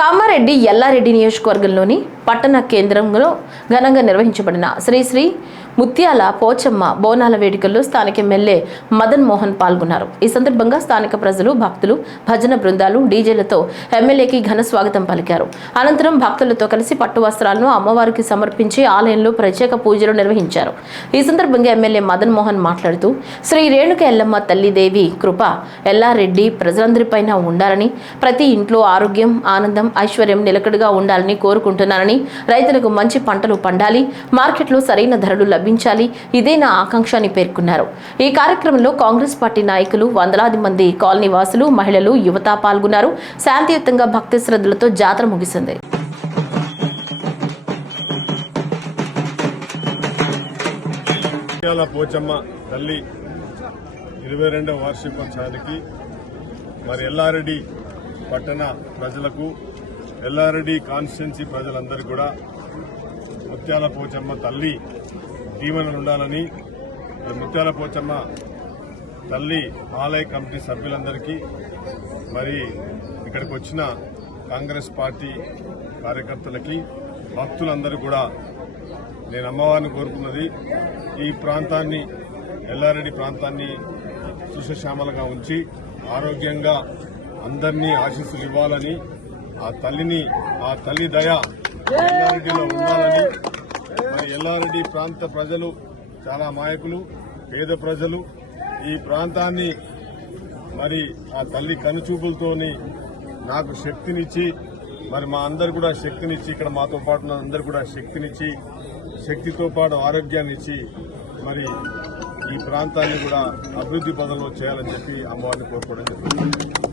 కామారెడ్డి ఎల్లారెడ్డి నియోజకవర్గంలోని పట్టణ కేంద్రంలో ఘనంగా నిర్వహించబడిన శ్రీ ముత్యాల పోచమ్మ బోనాల వేడుకల్లో స్థానిక ఎమ్మెల్యే మదన్ మోహన్ పాల్గొన్నారు. ఈ సందర్భంగా స్థానిక ప్రజలు, భక్తులు, భజన బృందాలు, డీజేలతో ఎమ్మెల్యేకి ఘన స్వాగతం పలికారు. అనంతరం భక్తులతో కలిసి పట్టు వస్త్రాలను అమ్మవారికి సమర్పించి ఆలయంలో ప్రత్యేక పూజలు నిర్వహించారు. ఈ సందర్భంగా ఎమ్మెల్యే మదన్ మోహన్ మాట్లాడుతూ శ్రీ రేణుక ఎల్లమ్మ తల్లిదేవి కృప ఎల్లారెడ్డి ప్రజలందరిపైన ఉండాలని, ప్రతి ఇంట్లో ఆరోగ్యం, ఆనందం, ఐశ్వర్యం నిలకడగా ఉండాలని కోరుకుంటున్నానని, రైతులకు మంచి పంటలు పండాలి, మార్కెట్లో సరైన ధరలు లభించాలి, ఇదే నా ఆకాంక్ష అని పేర్కొన్నారు. ఈ కార్యక్రమంలో కాంగ్రెస్ పార్టీ నాయకులు, వందలాది మంది కాలనీ వాసులు, మహిళలు, యువత పాల్గొన్నారు. శాంతియుతంగా భక్తి శ్రద్ధలతో జాతర ముగిసింది. పోచమ్మ తల్లి 22వ వార్షికోత్సవానికి మరి ఎల్లారెడ్డి పట్టణ ప్రజలకు, ఎల్లారెడ్డి కాన్స్టిట్యున్సీ ప్రజలందరూ కూడా ముత్యాల పోచమ్మ తల్లి దీవెనలు ఉండాలని, ముత్యాల పోచమ్మ తల్లి ఆలయ కమిటీ సభ్యులందరికీ, మరి ఇక్కడికి వచ్చిన కాంగ్రెస్ పార్టీ కార్యకర్తలకి, భక్తులందరూ కూడా నేను అమ్మవారిని కోరుకున్నది ఈ ప్రాంతాన్ని, ఎల్లారెడ్డి ప్రాంతాన్ని సుశశ్యామలంగా ఉంచి ఆరోగ్యంగా అందరినీ ఆశీస్సులు ఇవ్వాలని, ఆ తల్లి దయ ఎల్లారెడ్డిలో ఉండాలని. మరి ఎల్లారెడ్డి ప్రాంత ప్రజలు చాలా అమాయకులు, పేద ప్రజలు. ఈ ప్రాంతాన్ని మరి ఆ తల్లి కనుచూపులతోని నాకు శక్తినిచ్చి, మరి మా అందరు కూడా శక్తినిచ్చి, ఇక్కడ మాతో పాటు అందరు కూడా శక్తినిచ్చి, శక్తితో పాటు ఆరోగ్యాన్ని ఇచ్చి, మరి ఈ ప్రాంతాన్ని కూడా అభివృద్ధి పదంలో చేయాలని చెప్పి అమ్మవారిని కోరుకోవడం జరుగుతుంది.